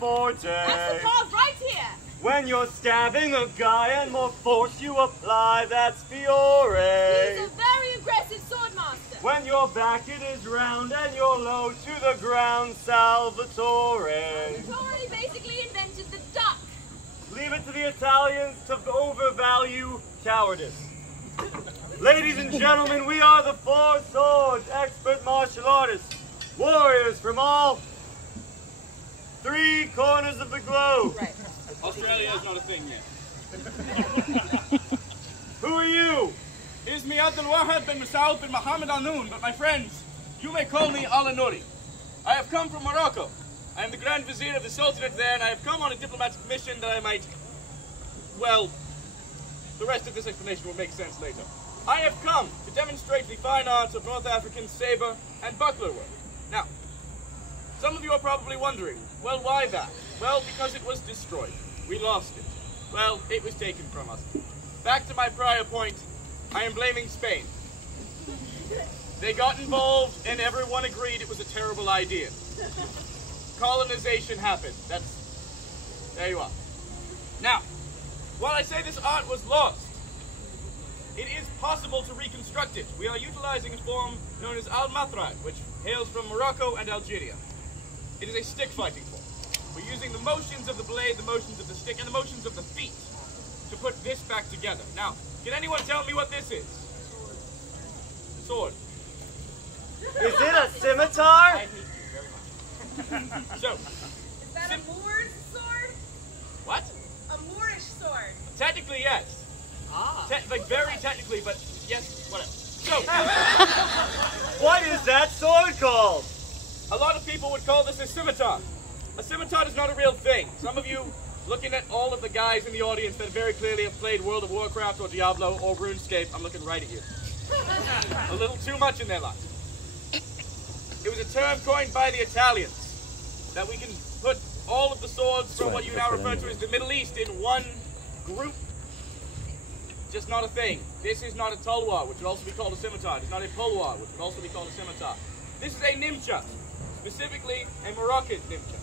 forte. That's the cause right here. When you're stabbing a guy and more force you apply, that's Fiore. He's a very aggressive sword master. When your back it is round and you're low to the ground, Salvatore. Salvatore basically invented the duck. Leave it to the Italians to overvalue cowardice. Ladies and gentlemen, we are the Four Swords, expert martial artists, warriors from all 3 corners of the globe. Right. Australia is not a thing yet. Who are you? It is me, Abdul Wahab bin Masoud bin Muhammad Al-Noon, but my friends, you may call me Al-Anuri. I have come from Morocco. I am the Grand Vizier of the Sultanate there, and I have come on a diplomatic mission that I might... Well, the rest of this explanation will make sense later. I have come to demonstrate the fine arts of North African saber and buckler work. Now, some of you are probably wondering, well, why that? Well, because it was destroyed. We lost it. Well, it was taken from us. Back to my prior point, I am blaming Spain. They got involved and everyone agreed it was a terrible idea. Colonization happened. There you are. Now, while I say this art was lost, it is possible to reconstruct it. We are utilizing a form known as al-matraq, which hails from Morocco and Algeria. It is a stick fighting form. We're using the motions of the blade, the motions of the stick, and the motions of the feet to put this back together. Now, can anyone tell me what this is? Sword. Is it a scimitar? I hate you very much. So, Is that a Moor's sword? what? A Moorish sword. Technically, yes. Like, very technically, but yes, whatever. So, What is that sword called? a lot of people would call this a scimitar. A scimitar is not a real thing. Some of you, looking at all of the guys in the audience that very clearly have played World of Warcraft or Diablo or RuneScape, I'm looking right at you. A little too much in their lives. It was a term coined by the Italians, that we can put all of the swords from what you now refer to as the Middle East in one group. Just not a thing. This is not a tulwar, which would also be called a scimitar. It's not a pulwar, which would also be called a scimitar. This is a nimcha, specifically a Moroccan nimcha.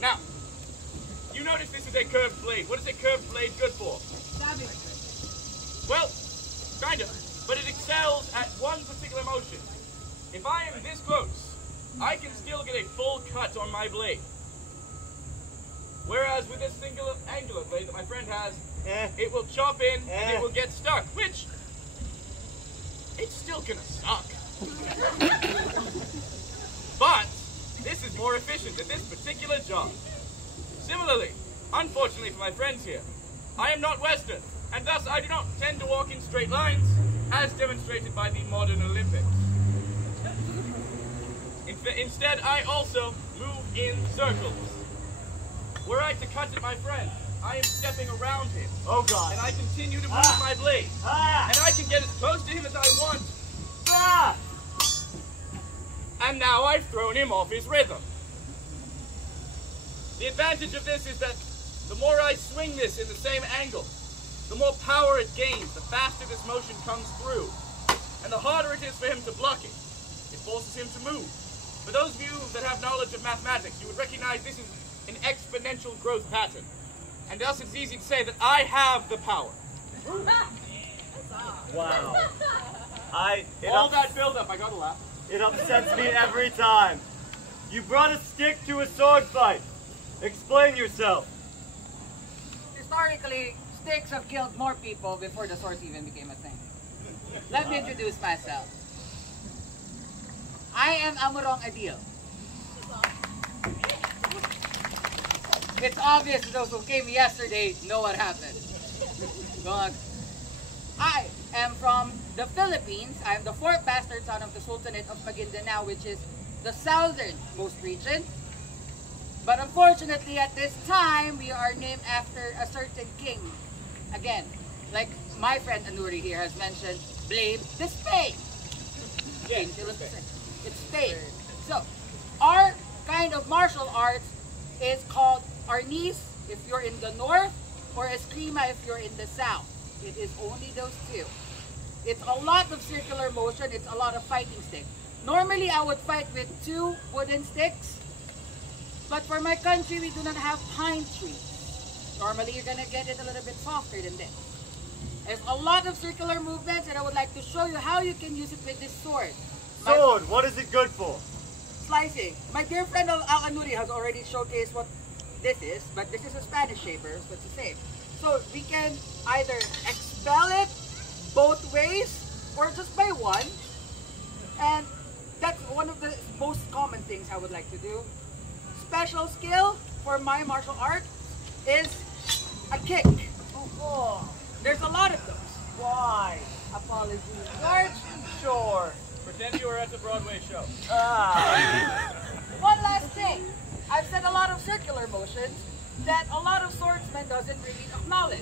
Now, you notice this is a curved blade. What is a curved blade good for? Stabbing. Well, kind of, but it excels at one particular motion. If I am this close, I can still get a full cut on my blade. Whereas with this singular angular blade that my friend has, it will chop in and it will get stuck, which, it's still gonna suck. But, this is more efficient at this particular job. Similarly, unfortunately for my friends here, I am not Western, and thus I do not tend to walk in straight lines, as demonstrated by the modern Olympics. Instead, I also move in circles. Were I to cut at my friend, I am stepping around him. Oh God. And I continue to move my blade. And I can get as close to him as I want. And now I've thrown him off his rhythm. The advantage of this is that the more I swing this in the same angle, the more power it gains, the faster this motion comes through. And the harder it is for him to block it. It forces him to move. For those of you that have knowledge of mathematics, you would recognize this is an exponential growth pattern. And thus it's easy to say that I have the power. Wow. All that build-up, I gotta laugh. It upsets me every time. You brought a stick to a sword fight. Explain yourself. Historically, sticks have killed more people before the swords even became a thing. Let me introduce myself. I am Amurong Adil. It's obvious to those who came yesterday know what happened. But I am from the Philippines. I am the 4th bastard son of the Sultanate of Maguindanao, which is the southernmost region. But unfortunately, at this time, we are named after a certain king. Again, like my friend Anuri here has mentioned, blame the Spain. Yes, It's Spain. So, our kind of martial arts is called Arnis if you're in the north, or Eskrima if you're in the south. It is only those two. It's a lot of circular motion. It's a lot of fighting sticks. Normally, I would fight with 2 wooden sticks. But for my country, we do not have pine trees. Normally, you're gonna get it a little bit softer than this. There's a lot of circular movements, and I would like to show you how you can use it with this sword. Sword, what is it good for? Slicing. My dear friend Al Anuri has already showcased what this is, but this is a Spanish shaper, so it's the same. So we can either expel it both ways or just by one. And that's one of the most common things I would like to do. Special skill for my martial art is a kick. Oh, There's a lot of those. why? Apologies, George. Sure. Pretend you were at the Broadway show. One last thing. I've said a lot of circular motions that a lot of swordsmen doesn't really acknowledge.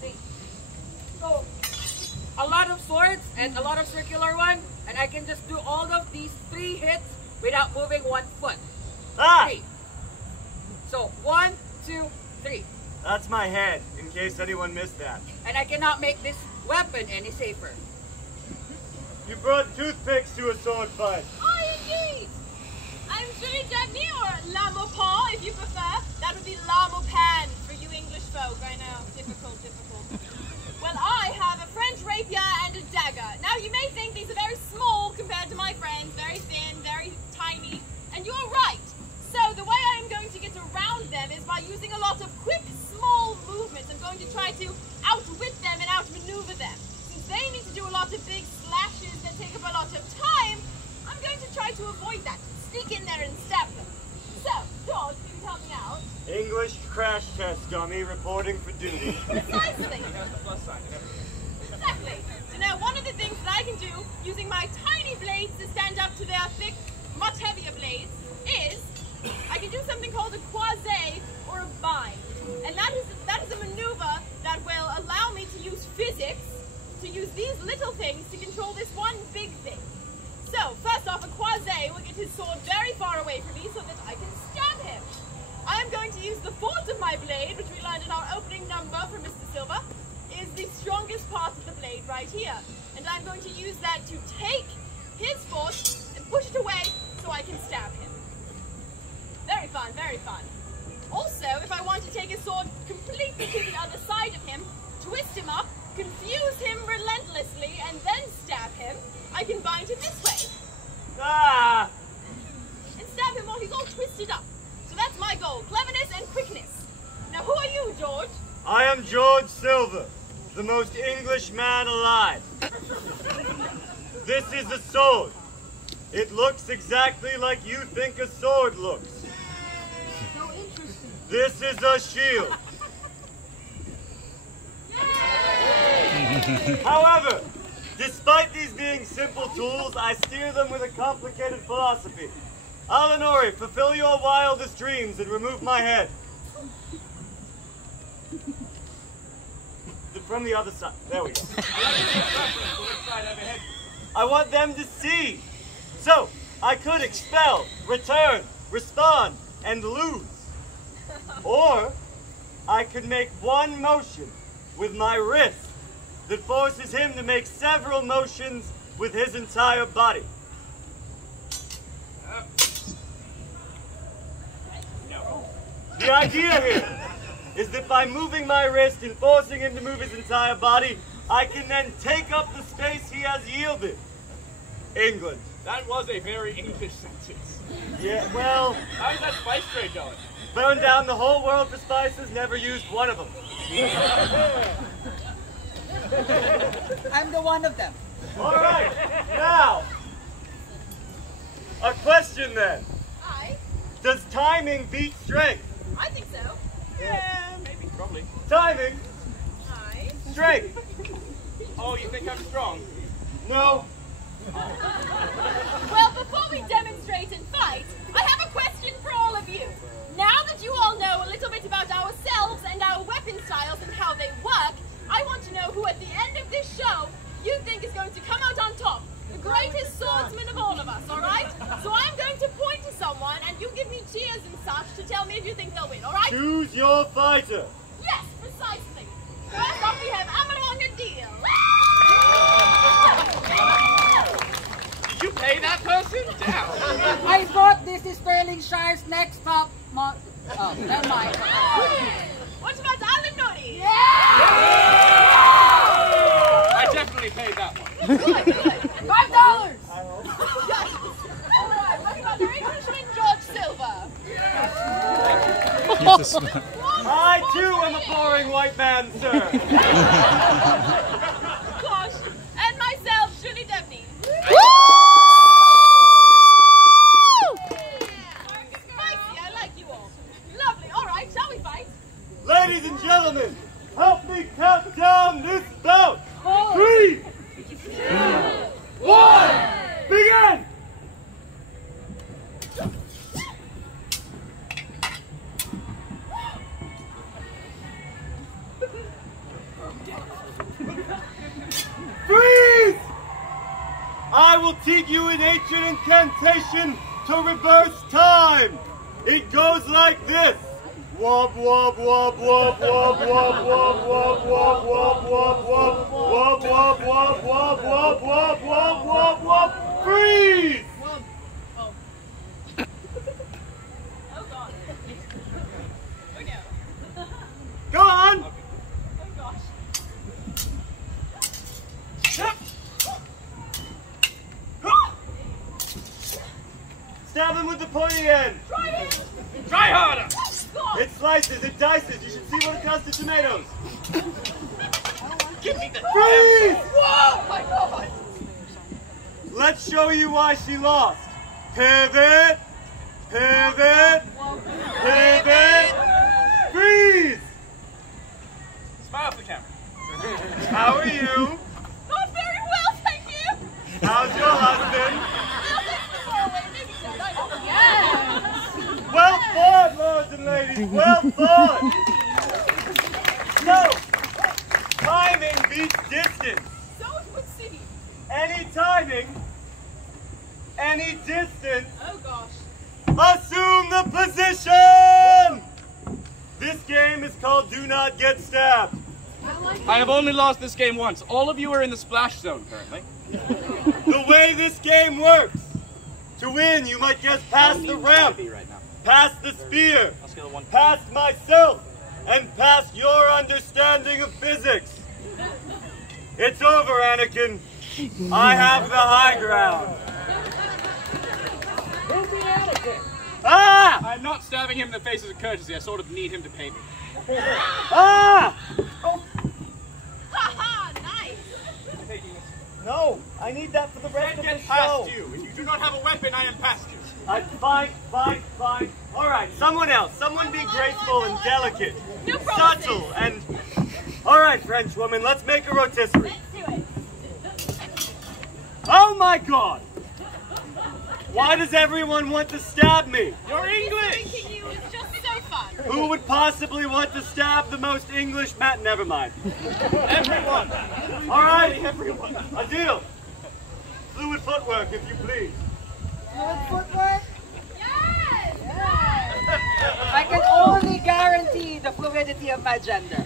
See? So, a lot of swords and a lot of circular one, and I can just do all of these 3 hits without moving 1 foot. Ah! 3. So, 1, 2, 3. That's my head, in case anyone missed that. And I cannot make this weapon any safer. You brought toothpicks to a sword fight. Oh, indeed! I'm Julie Dagny, or Lamopin, if you prefer. That would be Lamopan for you English folk. I know, difficult. Well, I have a French rapier and a dagger. Now, you may think these are very small compared to my friends, very thin, very tiny, and you're right. So, the way I am going to get around them is by using a lot of quick, small movements. I'm going to try to outwit them and outmaneuver them. Since they need to do a lot of big slashes that take up a lot of time, I'm going to try to avoid that. Sneak in there and stab them. So, George, can you help me out? English crash test dummy reporting for duty. Precisely. There's the plus sign and everything. Exactly. So now one of the things that I can do, using my tiny blades to stand up to their thick, much heavier blades, is I can do something called a croisé or a bind. And that is a maneuver that will allow me to use physics, to use these little things to control this one big thing. So, first off, a croisé will get his sword very far away from me so that I can stab him. I am going to use the force of my blade, which we learned in our opening number from Mr. Silver, is the strongest part of the blade right here. And I'm going to use that to take his force and push it away so I can stab him. Very fun, very fun. Also, if I want to take his sword completely to the other side of him, twist him up, confuse him relentlessly, and then stab him, I can bind him this way. Ah! And stab him while he's all twisted up. So that's my goal, cleverness and quickness. Now who are you, George? I am George Silver, the most English man alive. This is a sword. It looks exactly like you think a sword looks. So interesting. This is a shield. However, despite these being simple tools, I steer them with a complicated philosophy. Alinori, fulfill your wildest dreams and remove my head. From the other side. There we go. I want them to see. So, I could expel, return, respond, and lose. Or, I could make one motion with my wrist that forces him to make several motions with his entire body. The idea here is that by moving my wrist and forcing him to move his entire body, I can then take up the space he has yielded. England. That was a very English sentence. Yeah, well, How's that spice trade going? burned down the whole world for spices, never used one of them. I'm the one of them. All right, now, a question then. I? Does timing beat strength? I think so. Yeah, maybe, probably. Timing, I? strength. Oh, you think I'm strong? No. Well, before we demonstrate and fight, I have a question for all of you. Now that you all know a little bit about ourselves and our weapon styles and how they work, I want to know who at the end of this show you think is going to come out on top. The greatest swordsman of all of us, alright? So I'm going to point to someone and you give me cheers and such to tell me if you think they'll win, alright? Choose your fighter. Yes, precisely. First off we have Amalong and Deal. Did you pay that person? Down. I thought this is Sterling Shire's next stop. Oh, never mind. What about Alan Nutty? I definitely paid that one. Good, good. $5. Alright, what about the Englishman George Silver? I too am a boring white man, sir. Gosh, and myself, Julie Debney. Spicy, I like you all. Lovely, alright, shall we fight? Ladies and gentlemen, help me count down this bout. 3, 2, 1, begin! Freeze! I will teach you an ancient incantation to reverse time. It goes like this. Wop wop wop wop wop wop wop wop wop wop wop wop wop wop wop wop wop wop wop wop. Freeze! Oh god. Oh no. Go on. Oh gosh. Stab him with the pointy end. Try it! Try harder. God. It slices, it dices. You should see what it does to tomatoes. Give me the Freeze! Whoa, my god! Let's show you why she lost. Pivot, pivot, pivot, freeze! Smile for the camera. How are you? Not very well, thank you! How's your husband? Yes! Well thought, lords and ladies, well thought! So, timing beats distance. So it would seem. Any timing, any distance, Oh gosh. assume the position! This game is called Do Not Get Stabbed. I have only lost this game once. All of you are in the splash zone currently. The way this game works, to win you might just pass the ramp, Right now. pass the spear, I'll scale 1. past myself, and past your understanding of physics. It's over, Anakin. I have the high ground. Who's the Anakin? Ah! I'm not stabbing him in the face as a courtesy. I sort of need him to pay me. Ah! Haha, nice! No, I need that for the rest Can't of get the past show. you. If you do not have a weapon, I am past you. Fine. All right, someone else. Someone be graceful and delicate, No problem. subtle, and... All right, French woman, let's make a rotisserie. Let's do it. Oh my God! Why does everyone want to stab me? You're English! Thinking you is just so fun. Who would possibly want to stab the most English man? Never mind. Everyone! All right, Everyone! a deal. Fluid footwork, if you please. Good footwork? Yes! I can only guarantee the fluidity of my gender.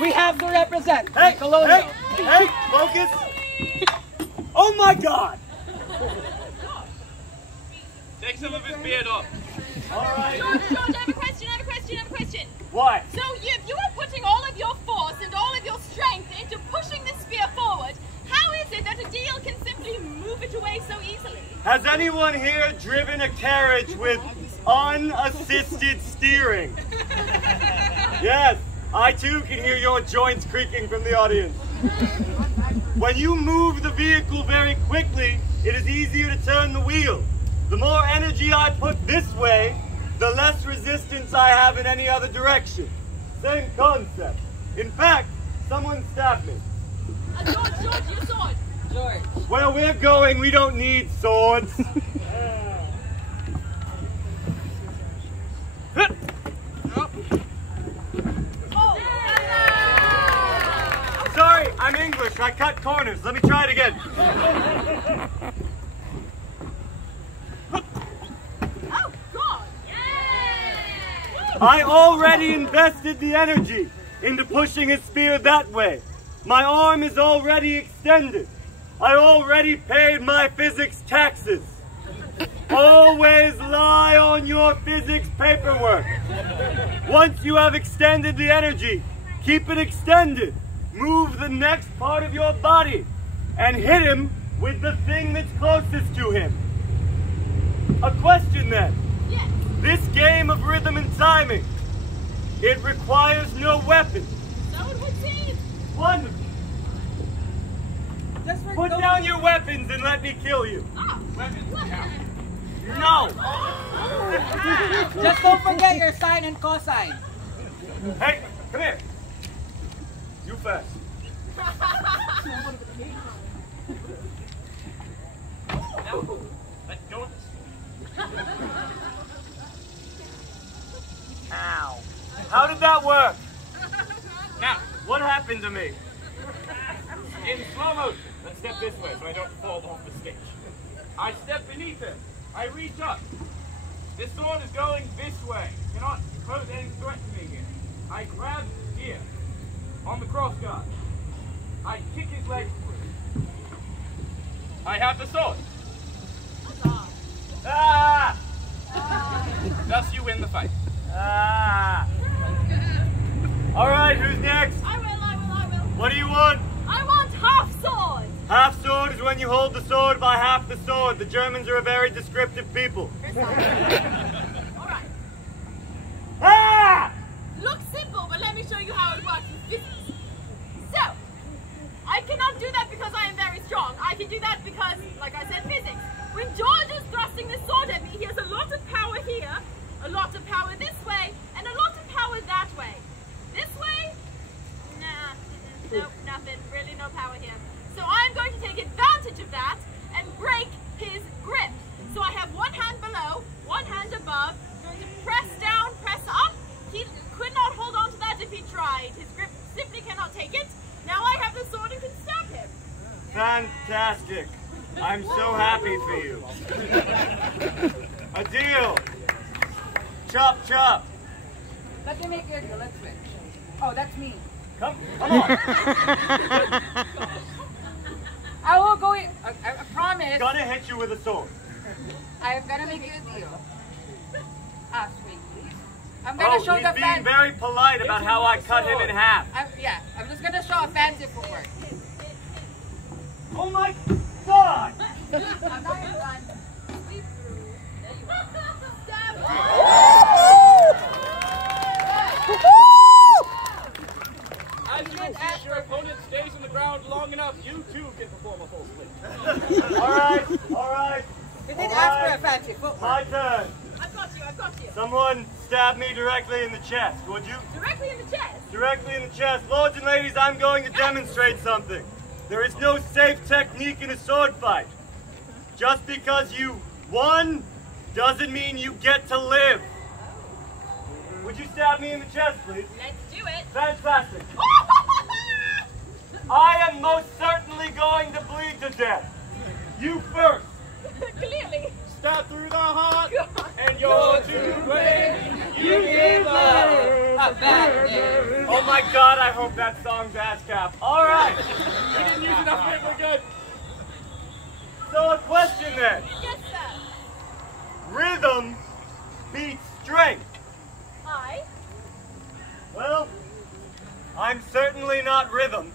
We have to represent. Hey, Colonial. hey, focus. Oh my God! Take some of his beard off. All right. George, I have a question. What? So you are putting all of your force and all of your strength into pushing this spear forward. How is it that a deal can simply move it away so easily? Has anyone here driven a carriage with unassisted steering? Yes, I too can hear your joints creaking from the audience. When you move the vehicle very quickly, it is easier to turn the wheel. The more energy I put this way, the less resistance I have in any other direction. Same concept. In fact, someone stabbed me. George, your sword. George. Where we're going, we don't need swords. Sorry, I'm English. I cut corners. Let me try it again. Oh, God! I already invested the energy into pushing his spear that way. My arm is already extended. I already paid my physics taxes. Always lie on your physics paperwork. Once you have extended the energy, keep it extended. Move the next part of your body and hit him with the thing that's closest to him. A question then. Yes. This game of rhythm and timing, it requires no weapon. So it would seem. Wonderful. Just for Put down your weapons and let me kill you. Oh. No. Just don't forget your sine and cosine. Hey, come here. You first. Let go. Ow. How did that work? Now, What happened to me? in slow motion, let's step this way so I don't fall off the stage. I step beneath him. I reach up. This sword is going this way. Cannot pose any threat to me here. I grab here on the cross guard. I kick his legs through. I have the sword. Ah! Thus you win the fight. Ah! All right, who's next? I will. What do you want? I want half sword. Half sword is when you hold the sword by half the sword. The Germans are a very descriptive people. Alright. Ah! Looks simple, but let me show you how it works in physics. So, I cannot do that because I am very strong. I can do that because, like I said, physics. When George is thrusting this sword at me, he has a lot of power here, a lot of power this way, and a lot of power that way. This way? Nah. Nope, nothing. Really no power here. So I'm going to take advantage of that and break his grip. So I have one hand below, one hand above. I'm going to press down, press up. He could not hold on to that if he tried. His grip simply cannot take it. Now I have the sword and can stab him. Fantastic. I'm so happy for you. A deal. Chop, chop. Let me make it. Let's switch. Oh, that's me. Come on. I will go in. I promise. Gonna hit you with a sword. I'm gonna make you a deal. Swing, please. I'm gonna show he's the being fan. very polite about how I cut him in half. I'm just gonna show a fancy footwork. Oh my God! I'm not even done. Sweep through. There you go. Stab him. As your opponent stays on the ground long enough, you too can perform a full split. All right. You did ask for a fancy footwork. My turn. I've got you. Someone stab me directly in the chest, would you? Directly in the chest. Directly in the chest. Lords and ladies, I'm going to demonstrate something. There is no safe technique in a sword fight. Just because you won doesn't mean you get to live. Would you stab me in the chest, please? Let's do it. Fantastic. I am most certainly going to bleed to death. You first. Clearly. Stab through the heart, God. and you're to blame. You give love A bad name. Oh my God, I hope that song's ASCAP. All right. We didn't use enough of it, we're good. So a question then. Yes, sir. Rhythm beats strength. I. Well, I'm certainly not rhythm.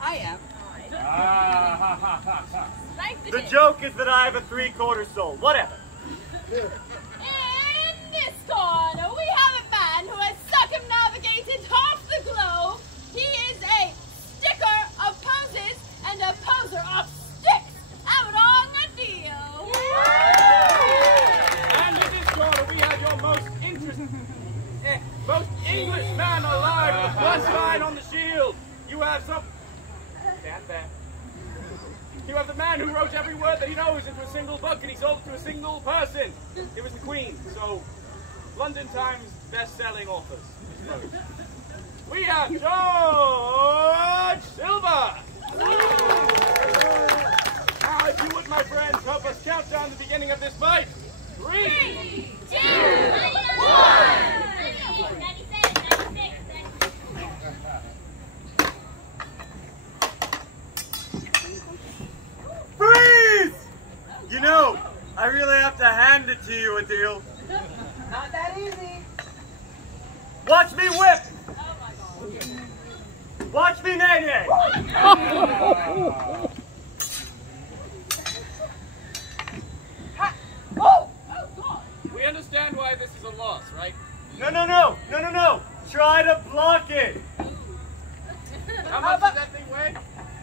I am. Like the The joke is that I have a 3/4 soul. Whatever. In this corner, we have a man who has circumnavigated half the globe. He is a sticker of poses and a poser of sticks out on a deal. And in this corner, we have your most most English man alive, the plus sign on the shield. You have some... Stand back. You have the man who wrote every word that he knows into a single book, and he sold it to a single person. It was the Queen, so London Times best-selling authors. We have George Silver. Now, if you would, my friends, help us count down the beginning of this fight. 3, 2, 1. have to hand it to you, Adil. Not that easy. Watch me whip! Oh my god. Watch me nay-nay! Oh! Oh god. We understand why this is a loss, right? No. Try to block it. How much does that thing weigh?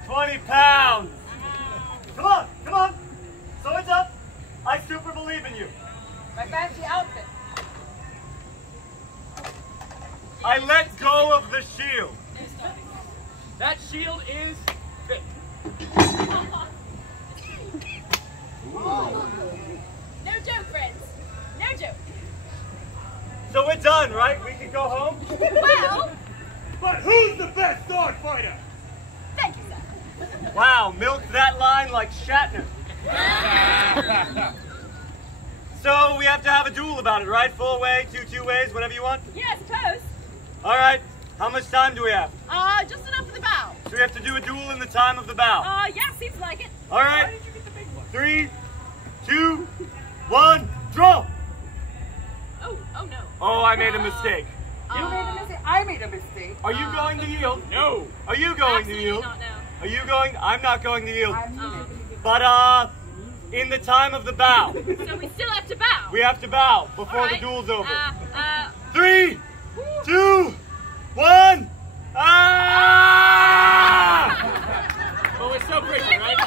20 pounds. Come on. So it's up. I super believe in you. My fancy outfit. I let go of the shield. That shield is thick. No joke, friends. No joke. So we're done, right? We can go home? Well, But who's the best sword fighter? thank you, sir. Wow, milked that line like Shatner. So we have to have a duel about it, right? Full way, two ways, whatever you want? Yeah, I suppose. All right. How much time do we have? Just enough for the bow. So we have to do a duel in the time of the bow. Yeah, seems like it. All right. 3, 2, 1, draw. Oh no. Oh, I made a mistake. You made a mistake. I made a mistake. Are you going to yield? No. Are you going to Absolutely yield? not now. Are you going? I'm not going to yield. I'm But in the time of the bow, So we still have to bow. we have to bow before All the right. duel's over. 3, Woo. 2, 1. Ah! But we're still British, right?